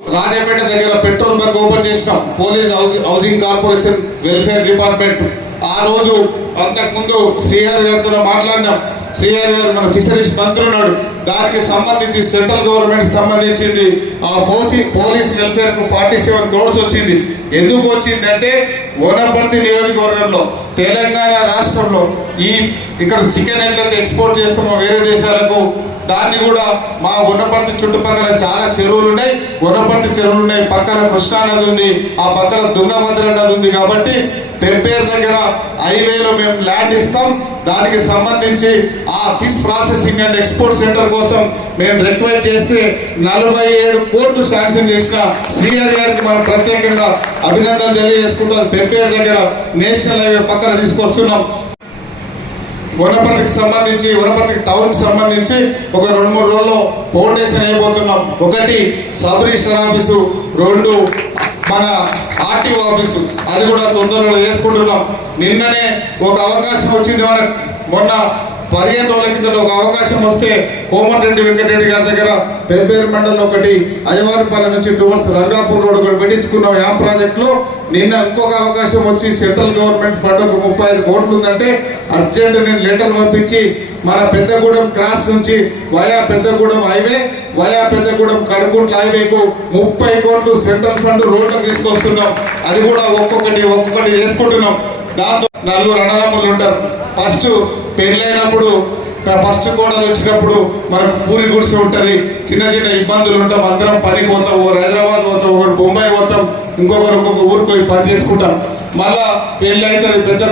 రాజపేట దగ్గర petrol bunk open చేసినాం. Police housing corporation welfare department. ఆ రోజు అంతకుముందు శ్రీహరి గారితో మాట్లాడినాం. శ్రీహరి గారు మన ఫిషరీస్ మంత్రి ఉన్నాడు. దానికి సంబంధించి సెంట్రల్ గవర్నమెంట్ సంబంధించింది ఆ పోలీస్ వెల్ఫేర్ కు 47 crores వచ్చింది. ఎందుకు వచ్చిందంటే వనపర్తి నియోజకవర్గంలో తెలంగాణ రాష్ట్రంలో ఇక్కడ చికెన్ ఎట్లయితే ఎక్స్పోర్ట్ చేస్తామో వేరే దేశాలకు, దాన్ని కూడా మా వనపర్తి చుట్టుపక్కల చాలా చెరువులు ఉన్నాయి. వనపర్తి చెరువులు ఉన్నాయి, పక్కన కృష్ణా నది ఉంది, ఆ పక్కన తుంగభద్ర నది ఉంది. కాబట్టి పెంపేరు దగ్గర హైవేలో మేము ల్యాండ్ ఇస్తాం. దానికి సంబంధించి ఆ fish processing and export centre కోసం మేము రిక్వెస్ట్ చేస్తే 47 కోట్లు శాంక్షన్ చేసిన శ్రీహరి గారికి మనం ప్రత్యేకంగా అభినందనలు తెలియజేసుకుంటాం. పెంపేరు దగ్గర నేషనల్ హైవే పక్కన తీసుకొస్తున్నాం. వనపర్తికి సంబంధించి వనపర్తి టౌన్కి సంబంధించి ఒక 2-3 రోజుల్లో ఫౌండేషన్ అయిపోతున్నాం. 1 సబ్ రిజిస్టర్ ఆఫీసు, 2 మన ఆర్టీఓ ఆఫీసు, అది కూడా తొందరలో చేసుకుంటున్నాం. నిన్ననే ఒక అవకాశం వచ్చింది మనకు. మొన్న 15 రోజుల కింద ఒక అవకాశం వస్తే కోమటిరెడ్డి వెంకటరెడ్డి గారి దగ్గర పెబ్బేరు మండలం 1, అయ్యవారిపల్లి నుంచి టువర్డ్స్ రంగాపూర్ రోడ్ ఒకటి పెట్టించుకున్నాం యామ్ ప్రాజెక్టులో. నిన్న ఇంకొక అవకాశం వచ్చి సెంట్రల్ గవర్నమెంట్ ఫండ్ ఒక 35 కోట్లు ఉందంటే అర్జెంట్ నేను లెటర్ పంపించి మన పెద్దగూడెం క్రాస్ నుంచి via Peddagudem highway, via Peddagudem Kadukuntla హైవేకు 30 కోట్లు సెంట్రల్ ఫండ్ రోడ్లకు తీసుకొస్తున్నాం. అది కూడా ఒక్కొక్కటి చేసుకుంటున్నాం. దాంతో 4 అన్నదమ్ములు ఉంటారు. ఫస్ట్ పెళ్ళైనప్పుడు ఫస్ట్ కోడలు వచ్చినప్పుడు మనకు పూరి గుడిసె ఉంటుంది, చిన్న చిన్న ఇబ్బందులు ఉంటాం. అందరం పనికి పోతాం, ఒకరు హైదరాబాద్ పోతాం, ఒకరు బొంబాయి పోతాం, ఇంకొక ఊరికి పోయి పని చేసుకుంటాం. మళ్ళా పెళ్ళి అవుతుంది, పెద్ద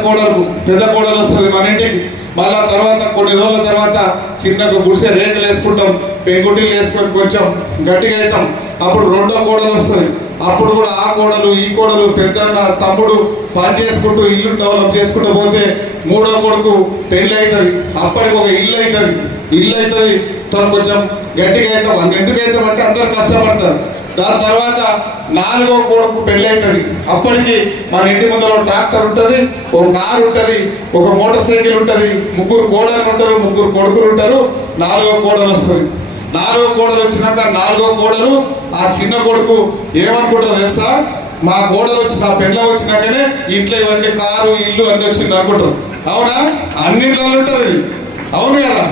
కోడలు వస్తుంది మన ఇంటికి. మళ్ళా తర్వాత కొన్ని రోజుల తర్వాత చిన్నగా గుడిసె రేకులు వేసుకుంటాం, పెంకుటిలు వేసుకొని కొంచెం గట్టిగా అవుతాం. అప్పుడు 2వ కోడలు వస్తుంది. అప్పుడు కూడా ఆ కోడలు ఈ కోడలు పెద్దన్న తమ్ముడు పని చేసుకుంటూ ఇల్లు డెవలప్ చేసుకుంటూ పోతే 3వ కొడుకు పెళ్ళి అవుతుంది. అప్పటికి ఒక ఇల్లు అవుతుంది. తను కొంచెం గట్టిగా అవుతాం. ఎందుకు అవుతామంటే అందరూ కష్టపడతారు. దాని తర్వాత 4వ కొడుకు పెళ్ళి అవుతుంది. అప్పటికి మన ఇంటి ముందర ట్రాక్టర్ ఉంటుంది, ఒక కారు ఉంటుంది, ఒక మోటార్ సైకిల్ ఉంటుంది, 3 కోడలు ఉంటారు, 3 కొడుకులు ఉంటారు. 4వ కోడలు వస్తుంది. 4వ కోడలు వచ్చినాక 4వ కోడలు ఆ చిన్న కొడుకు ఏమనుకుంటారో తెలుసా? మా కోడలు వచ్చి నా పెళ్ళ వచ్చినాకనే ఇంట్లో ఇవన్నీ కారు ఇల్లు అన్నీ వచ్చింది అనుకుంటారు. అవునా? అన్నింటిలో ఉంటుంది. అవును కదా?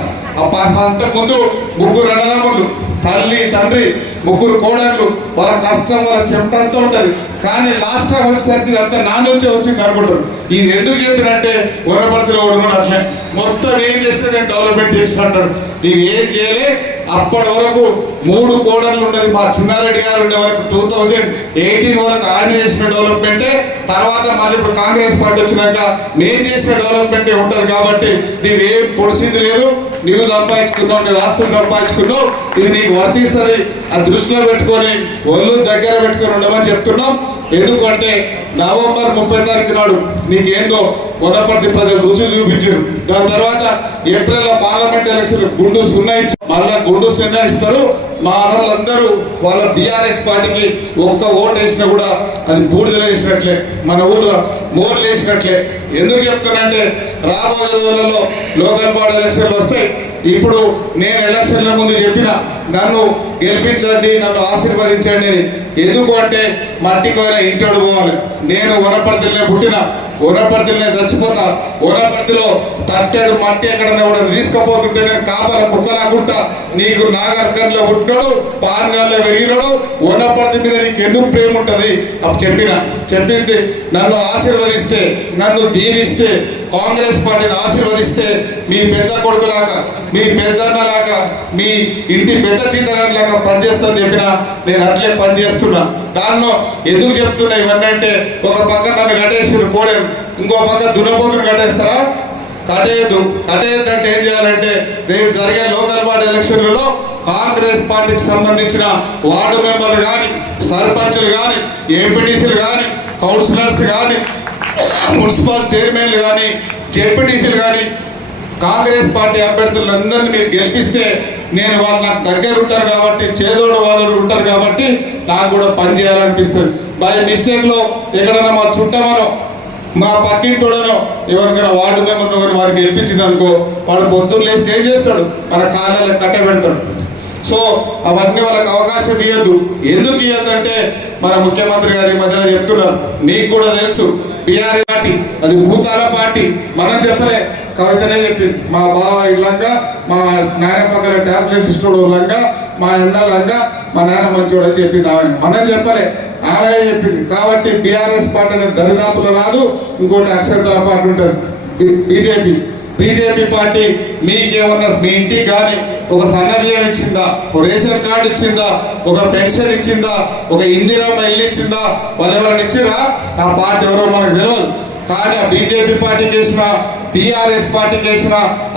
అంతకుముందు 3 అన్నదమ్ములు, తల్లి తండ్రి, 3 కోడళ్ళు, వాళ్ళ కష్టం వాళ్ళ చెమటంతా ఉంటుంది. కానీ లాస్ట్ టైం వచ్చేసరికి ఇదంతా నా నుంచే వచ్చింది అనుకుంటారు. ఇది ఎందుకు చెప్పినంటే వనపర్తిలో కూడా అట్లే మొత్తం ఏం చేసినా నేను డెవలప్మెంట్ చేసిన అంటాడు. నీవు ఏం చేయలే. అప్పటి వరకు 3 కోడళ్ళు ఉండదు. మా చిన్నారెడ్డి గారు ఉండే వరకు 2018 వరకు ఆయన చేసిన డెవలప్మెంటే. తర్వాత మళ్ళీ ఇప్పుడు కాంగ్రెస్ పార్టీ వచ్చినాక నేను చేసిన డెవలప్మెంటే ఉంటుంది. కాబట్టి నీవేం పొడిసింది లేదు. నువ్వు సంపాదించుకున్నావు, నువ్వు ఆస్తులు సంపాదించుకున్నావు, ఇది నీకు వర్తిస్తుంది. అది దృష్టిలో పెట్టుకొని ఒళ్ళు దగ్గర పెట్టుకొని ఉండమని చెప్తున్నాం. ఎందుకంటే నవంబర్ 30 తారీఖు నాడు నీకేందో వనపర్తి ప్రజలు రుచి చూపించారు. దాని తర్వాత ఏప్రిల్లో పార్లమెంట్ ఎలక్షన్ గుండు సున్నాయించి మళ్ళా గుండు సున్నాయిస్తారు. మా అన్నలందరూ వాళ్ళ బీఆర్ఎస్ పార్టీకి ఒక్క ఓటు వేసినా కూడా అది బూడిదలు వేసినట్లే, మన ఊళ్ళో మోర్లు వేసినట్లే. ఎందుకు చెప్తానంటే రాబోయే రోజులలో లోకల్ బాడీ ఎలక్షన్లు వస్తాయి. ఇప్పుడు నేను ఎలక్షన్ల ముందు చెప్పిన నన్ను గెలిపించండి, నన్ను ఆశీర్వదించండి అని. ఎందుకు అంటే మట్టికోయిన ఇంటోడు పోవాలి. నేను వనపర్తిలోనే పుట్టిన, వనపర్తిలోనే చచ్చిపోతా. వనపర్తిలో తట్టేడు మట్టి ఎక్కడన్నా కూడా తీసుకుపోతుంటే నేను కాపల కుక్కలాగుంటా. నీకు నాగర్కర్లో పుట్టినాడు, పాన్గాల్లో పెరిగినాడు, వనపర్తి మీద నీకు ఎందుకు ప్రేమ ఉంటుంది అప్పుడు చెప్పింది. నన్ను ఆశీర్వదిస్తే, నన్ను దీవిస్తే, కాంగ్రెస్ పార్టీని ఆశీర్వదిస్తే మీ పెద్ద కొడుకులాగా, మీ పెద్దన్నలాగా, మీ ఇంటి పెద్ద చీతగాడిలాగా పనిచేస్తానని చెప్పినా నేను అట్లే పనిచేస్తున్నా. దానిలో ఎందుకు చెప్తున్నా ఇవన్నీ అంటే ఒక పక్క నన్ను కట్టేసి పోలేం, ఇంకో పక్క దున్నపోతును కట్టేస్తారా? కట్టేయద్దు అంటే ఏం చేయాలంటే రేపు జరిగే లోకల్ బాడీ ఎలక్షన్లలో కాంగ్రెస్ పార్టీకి సంబంధించిన వార్డు మెంబర్లు కానీ, సర్పంచులు కానీ, ఎంపీటీసీలు కానీ, కౌన్సిలర్స్ కానీ, మున్సిపల్ చైర్మన్లు కానీ, జెడ్పీటీసీలు కానీ కాంగ్రెస్ పార్టీ అభ్యర్థులందరినీ మీరు గెలిపిస్తే నేను వాళ్ళు నాకు దగ్గర ఉంటారు కాబట్టి, చేదోడు వాదోడు ఉంటారు కాబట్టి నాకు కూడా పని చేయాలనిపిస్తుంది. బై మిస్టేక్లో ఎక్కడైనా మా చుట్టమనో మా పక్కింటోడనో ఎవరికైనా వార్డు మెంబర్ను కానీ వారికి గెలిపించింది అనుకో, వాడు పొద్దున్న లేచి ఏం చేస్తాడు? మన కాళ్ళకి కట్ట పెడతాడు. సో అవన్నీ వాళ్ళకి అవకాశం ఇవ్వద్దు. ఎందుకు ఇవ్వద్దంటే మన ముఖ్యమంత్రి గారు ఈ మధ్యలో చెప్తున్నారు, మీకు కూడా తెలుసు, బీఆర్ఎస్ పార్టీ అది భూతాల పార్టీ. మనం చెప్పలే, కవితనే చెప్పింది. మా బావ ఇళ్ళంగా, మా నాయన పక్కన టాబ్లెట్ స్టోర్ లంగా, మా ఎన్నలంగా, మా నాయన మంచోడు అని చెప్పింది ఆమె. మనం చెప్పలే, ఆమె చెప్పింది. కాబట్టి బీఆర్ఎస్ పార్టీ అనేది దరిదాపులో రాదు. ఇంకోటి అక్షంతల పార్టీ ఉంటుంది బీజేపీ పార్టీ. మీకేమన్నా మీ ఇంటికి కానీ ఒక సన్న బియ్యం ఇచ్చిందా, ఒక రేషన్ కార్డు ఇచ్చిందా, ఒక పెన్షన్ ఇచ్చిందా, ఒక ఇందిరమ్మ ఇల్లు ఇచ్చిందా? వాళ్ళు ఎవరైనా ఇచ్చిరా? ఆ పార్టీ ఎవరో మనకు తెలియదు. కానీ ఆ బీజేపీ పార్టీకి వేసిన, టీఆర్ఎస్ పార్టీకి వేసిన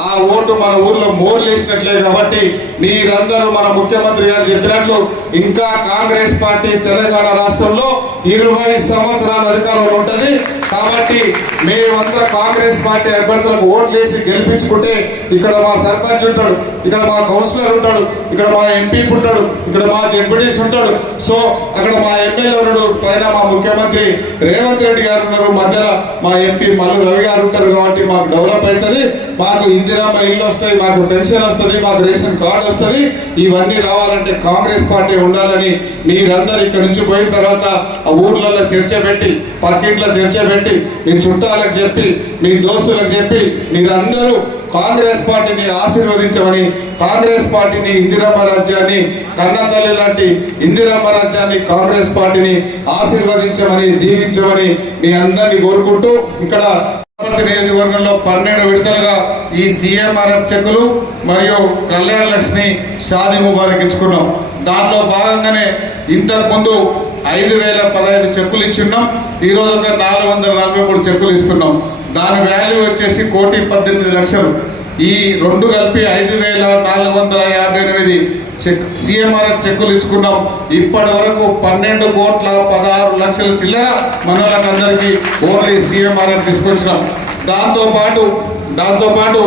ఆ ఓటు మన ఊర్లో మోర్లు వేసినట్లే. కాబట్టి మీరందరూ మన ముఖ్యమంత్రి గారు చెప్పినట్లు ఇంకా కాంగ్రెస్ పార్టీ తెలంగాణ రాష్ట్రంలో 20 సంవత్సరాల అధికారంలో ఉంటుంది. కాబట్టి మేమందరం కాంగ్రెస్ పార్టీ అభ్యర్థులకు ఓట్లు వేసి గెలిపించుకుంటే ఇక్కడ మా సర్పంచ్ ఉంటాడు, ఇక్కడ మా కౌన్సిలర్ ఉంటాడు, ఇక్కడ మా ఎంపీ ఉంటాడు, ఇక్కడ మా జెడ్పీటీసీ ఉంటాడు, సో అక్కడ మా ఎమ్మెల్యే ఉన్నాడు, పైన మా ముఖ్యమంత్రి రేవంత్ రెడ్డి గారు ఉన్నారు, మధ్యలో మా ఎంపీ మల్లు రవి గారు ఉంటారు. కాబట్టి మాకు డెవలప్ అవుతుంది, మాకు ఇందిరమ్మ ఇల్లు వస్తాయి, మాకు పెన్షన్ వస్తుంది, మాకు రేషన్ కార్డు వస్తుంది. ఇవన్నీ రావాలంటే కాంగ్రెస్ పార్టీ ఉండాలని మీరందరూ ఇక్కడ నుంచి పోయిన తర్వాత ఆ ఊర్లలో చర్చ పెట్టి, పక్కింట్లో చర్చ పెట్టి, మీ చుట్టాలకు చెప్పి, మీ దోస్తులకు చెప్పి మీరందరూ కాంగ్రెస్ పార్టీని ఆశీర్వదించమని, కాంగ్రెస్ పార్టీని, ఇందిరమ్మ రాజ్యాన్ని, కన్నతల్లి లాంటి ఇందిరమ్మ రాజ్యాన్ని, కాంగ్రెస్ పార్టీని ఆశీర్వదించమని, దీవించమని మీ అందరినీ కోరుకుంటూ, ఇక్కడ నియోజకవర్గంలో 12 విడతలుగా ఈ సీఎంఆర్ఎఫ్ చెక్కులు మరియు కళ్యాణ లక్ష్మి షాదీ ముబారక్ ఇచ్చుకున్నాం. దాంట్లో భాగంగానే ఇంతకుముందు 5015 చెక్కులు ఇచ్చున్నాం. ఈరోజు ఒక 443 చెక్కులు ఇస్తున్నాం. దాని వాల్యూ వచ్చేసి 1,18,00,000. ఈ రెండు కలిపి 5,458 సీఎంఆర్ఎఫ్ చెక్కులు ఇచ్చుకున్నాం. ఇప్పటి వరకు 12,16,00,000 చిల్లర మనలందరికీ ఓన్లీ సీఎంఆర్ఎఫ్ తీసుకొచ్చినాం. దాంతోపాటు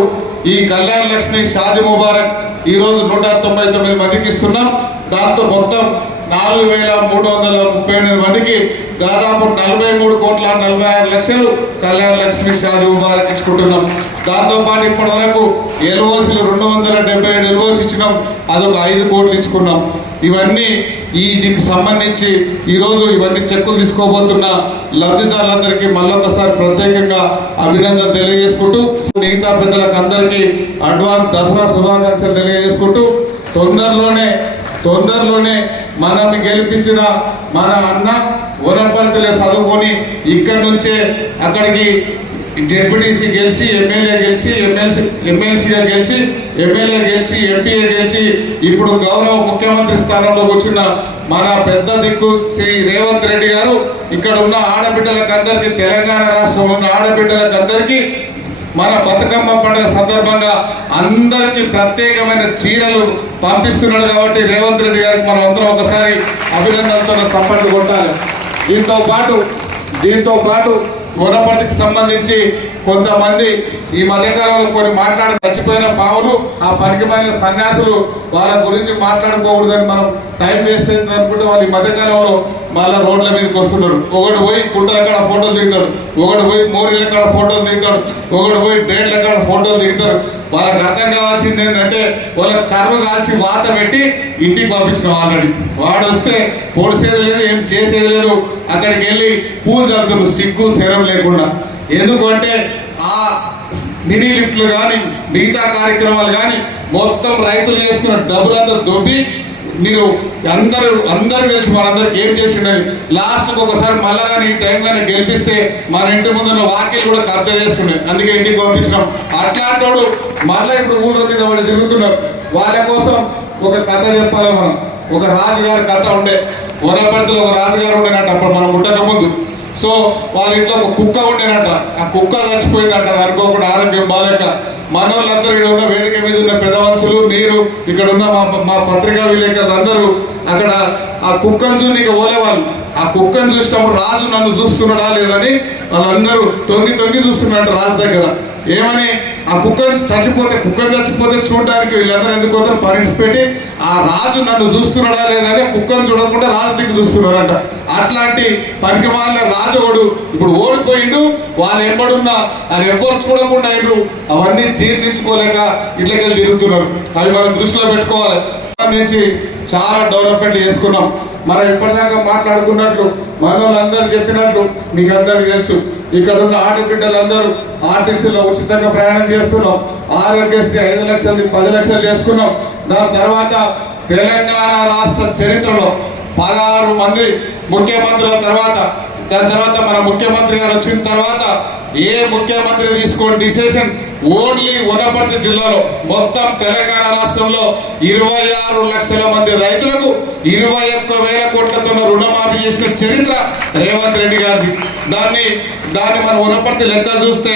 ఈ కళ్యాణ లక్ష్మి షాదీ ముబారక్ ఈరోజు 199 మందికి ఇస్తున్నాం. దాంతో మొత్తం 4,338 మందికి దాదాపు 43,46,00,000 కళ్యాణ లక్ష్మి షాదీ ముబారక్ ఇచ్చుకుంటున్నాం. దాంతోపాటు ఇప్పటి వరకు ఎల్ఓసీలు 277 ఎల్ఓసి ఇచ్చినాం. అదొక 5 కోట్లు ఇచ్చుకున్నాం. ఇవన్నీ దీనికి సంబంధించి ఈరోజు ఇవన్నీ చెక్కులు తీసుకోబోతున్న లబ్ధిదారులందరికీ మళ్ళొకసారి ప్రత్యేకంగా అభినందన తెలియజేసుకుంటూ, మిగతా పెద్దలకు అందరికీ అడ్వాన్స్ దసరా శుభాకాంక్షలు తెలియజేసుకుంటూ, తొందరలోనే మనం గెలిపించిన మన అన్న వనపర్తిలో చదువుకొని ఇక్కడి నుంచే అక్కడికి జెడ్పీటీసీ గెలిచి, ఎమ్మెల్యే గెలిచి, ఎమ్మెల్సీగా గెలిచి, ఎమ్మెల్యే గెలిచి, ఎంపీఏ గెలిచి, ఇప్పుడు గౌరవ ముఖ్యమంత్రి స్థానంలో కూర్చున్న మన పెద్ద దిక్కు శ్రీ రేవంత్ రెడ్డి గారు ఇక్కడ ఉన్న ఆడబిడ్డలకందరికీ, తెలంగాణ రాష్ట్రంలో ఉన్న ఆడబిడ్డలకందరికీ మన బతుకమ్మ పండుగ సందర్భంగా అందరికీ ప్రత్యేకమైన చీరలు పంపిస్తున్నాడు. కాబట్టి రేవంత్ రెడ్డి గారికి మనం అందరం ఒకసారి అభినందనతో చప్పట్లు కొట్టాలి. దీంతో పాటు వనపర్తికి సంబంధించి కొంతమంది ఈ మధ్యకాలంలో కొన్ని మాట్లాడి చచ్చిపోయిన పావులు, ఆ పనికిమైన సన్యాసులు, వాళ్ళ గురించి మాట్లాడుకోకూడదని మనం టైం వేస్ట్ అవుతుంది అనుకుంటే వాళ్ళు ఈ మధ్యకాలంలో మళ్ళీ రోడ్ల మీదకి వస్తున్నారు. ఒకడు పోయి కుంటల కాడ ఫోటోలు దిగుతాడు, ఒకడు పోయి మోరీల కాడ ఫోటోలు దిగుతాడు, ఒకడు పోయి డ్రైన్ల కాడ ఫోటోలు దిగుతారు. వాళ్ళకి అర్థం కావాల్సింది ఏంటంటే వాళ్ళకి కర్రు కాల్చి వాత పెట్టి ఇంటికి పంపించినాం. ఆల్రెడీ వాడు వస్తే పొడిసేది లేదు, ఏం చేసేది లేదు. అక్కడికి వెళ్ళి పూలు జరుగుతున్నారు సిగ్గు శరం లేకుండా. ఎందుకంటే ఆ మినీ లిఫ్ట్లు కానీ మిగతా కార్యక్రమాలు కానీ మొత్తం రైతులు చేసుకున్న డబ్బులంతా దొబ్బి మీరు అందరూ తెలిసి మనందరికి ఏం చేసిండని లాస్ట్కి ఒకసారి మళ్ళా కానీ ఈ టైం కానీ గెలిపిస్తే మన ఇంటి ముందున్న వాకిలు కూడా కబ్జా చేస్తుండే. అందుకే ఇంటికి పంపించినాం. అట్లాంటి వాడు మళ్ళీ ఇప్పుడు ఊళ్ళ మీద వాడు తిరుగుతున్నారు. వాళ్ళ కోసం ఒక కథ చెప్పాలి మనం. ఒక రాజుగారి కథ ఉండే, వనపర్తిలో ఒక రాజుగారు ఉండేనట అప్పుడు మనం ఉండక ముందు. సో వాళ్ళ ఇంట్లో ఒక కుక్క ఉండేనట. ఆ కుక్క చచ్చిపోయిందంట అనుకోకుండా, ఆరోగ్యం బాగాలేక. మనోళ్ళందరూ ఇక్కడ ఉన్న వేదిక మీద ఉన్న పెద్ద మనుషులు, మీరు ఇక్కడ ఉన్న మా పత్రికా విలేకరులు అందరూ అక్కడ ఆ కుక్కను చూసి ఓలేవాళ్ళు. ఆ కుక్కను చూసినప్పుడు రాజు నన్ను చూస్తున్నాడా లేదని వాళ్ళందరూ తొంగి చూస్తున్నారంట రాజు దగ్గర. ఏమని? ఆ కుక్కను చచ్చిపోతే చూడడానికి వీళ్ళందరూ ఎందుకు వస్తారు పనిస్ పెట్టి ఆ రాజు నన్ను చూస్తున్నాడా లేదని కుక్కను చూడకుండా రాజు దిక్కు చూస్తున్నారంట. అట్లాంటి పనికి వాళ్ళ రాజుడు ఇప్పుడు ఓడిపోయిండు. వాళ్ళు ఎంబడున్నా అది ఎవ్వరు చూడకుండా అయిండ్రు. అవన్నీ జీర్ణించుకోలేక ఇట్లకెళ్ళి తిరుగుతున్నారు. అవి మనం దృష్టిలో పెట్టుకోవాలి. సంబంధించి చాలా డెవలప్మెంట్ చేసుకున్నాం. మనం ఇప్పటిదాకా మాట్లాడుకున్నట్లు మనోళ్ళందరూ చెప్పినట్లు మీకు అందరికీ తెలుసు. ఇక్కడ ఉన్న ఆడబిడ్డలందరూ ఆర్టీసీలో ఉచితంగా ప్రయాణం చేస్తున్నాం. ఆరోగ్యశ్రీ 5 లక్షలు 10 లక్షలు చేసుకున్నాం. దాని తర్వాత తెలంగాణ రాష్ట్ర చరిత్రలో 16 మంది ముఖ్యమంత్రుల తర్వాత దాని తర్వాత మన ముఖ్యమంత్రి గారు వచ్చిన తర్వాత ఏ ముఖ్యమంత్రి తీసుకున్న డిసిషన్ ఓన్లీ వనపర్తి జిల్లాలో మొత్తం తెలంగాణ రాష్ట్రంలో 26 లక్షల మంది రైతులకు 21,000 కోట్లతో రుణమాఫీ చేసిన చరిత్ర రేవంత్ రెడ్డి గారిది. దాన్ని మన వనపర్తి లెక్కలు చూస్తే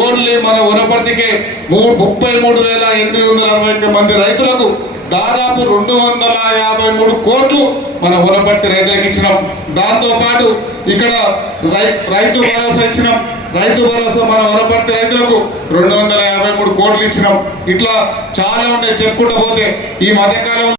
ఓన్లీ మన వనపర్తికే 33,861 మంది రైతులకు దాదాపు 253 కోట్లు మన వనపర్తి రైతులకు ఇచ్చినాం. దాంతోపాటు ఇక్కడ రైతు భరోసా ఇచ్చినాం. రైతు భరోసా మన వనపర్తి రైతులకు 253 కోట్లు ఇచ్చినాం. ఇట్లా చాలా ఉండే చెప్పుకుంటూ పోతే ఈ మధ్యకాలం